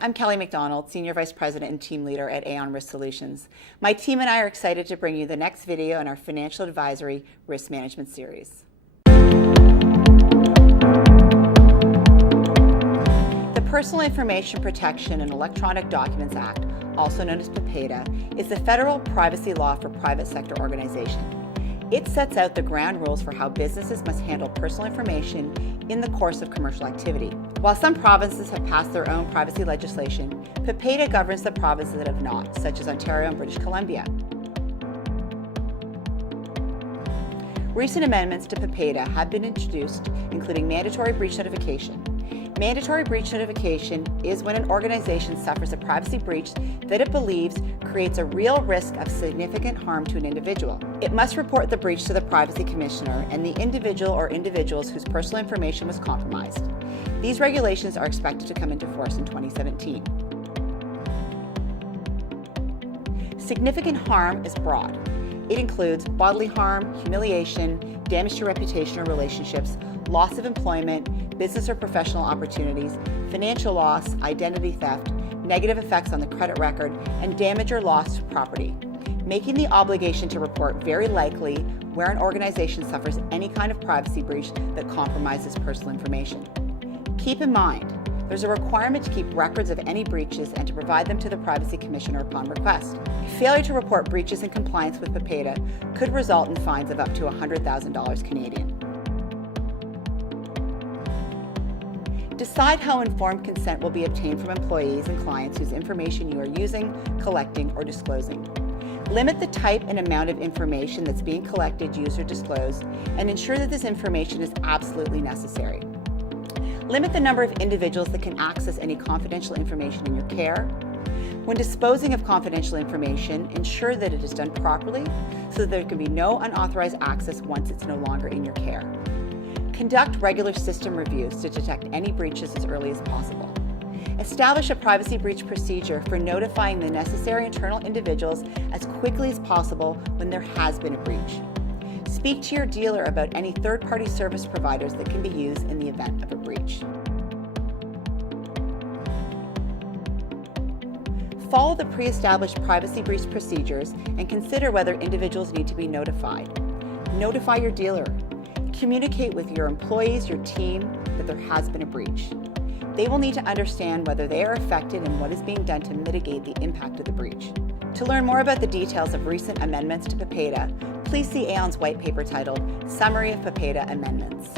I'm Kelly MacDonald, Senior Vice President and Team Leader at Aon Risk Solutions. My team and I are excited to bring you the next video in our Financial Advisory Risk Management series. The Personal Information Protection and Electronic Documents Act, also known as PIPEDA, is the federal privacy law for private sector organizations. It sets out the ground rules for how businesses must handle personal information in the course of commercial activity. While some provinces have passed their own privacy legislation, PIPEDA governs the provinces that have not, such as Ontario and British Columbia. Recent amendments to PIPEDA have been introduced, including mandatory breach notification. Mandatory breach notification is when an organization suffers a privacy breach that it believes creates a real risk of significant harm to an individual. It must report the breach to the Privacy Commissioner and the individual or individuals whose personal information was compromised. These regulations are expected to come into force in 2017. Significant harm is broad. It includes bodily harm, humiliation, damage to reputation or relationships, loss of employment, business or professional opportunities, financial loss, identity theft, negative effects on the credit record, and damage or loss to property, making the obligation to report very likely where an organization suffers any kind of privacy breach that compromises personal information. Keep in mind, there's a requirement to keep records of any breaches and to provide them to the Privacy Commissioner upon request. Failure to report breaches in compliance with PIPEDA could result in fines of up to $100,000 Canadian. Decide how informed consent will be obtained from employees and clients whose information you are using, collecting, or disclosing. Limit the type and amount of information that's being collected, used, or disclosed, and ensure that this information is absolutely necessary. Limit the number of individuals that can access any confidential information in your care. When disposing of confidential information, ensure that it is done properly so that there can be no unauthorized access once it's no longer in your care. Conduct regular system reviews to detect any breaches as early as possible. Establish a privacy breach procedure for notifying the necessary internal individuals as quickly as possible when there has been a breach. Speak to your dealer about any third-party service providers that can be used in the event of a breach. Follow the pre-established privacy breach procedures and consider whether individuals need to be notified. Notify your dealer. Communicate with your employees, your team, that there has been a breach. They will need to understand whether they are affected and what is being done to mitigate the impact of the breach. To learn more about the details of recent amendments to PIPEDA, please see Aon's white paper titled Summary of PIPEDA Amendments.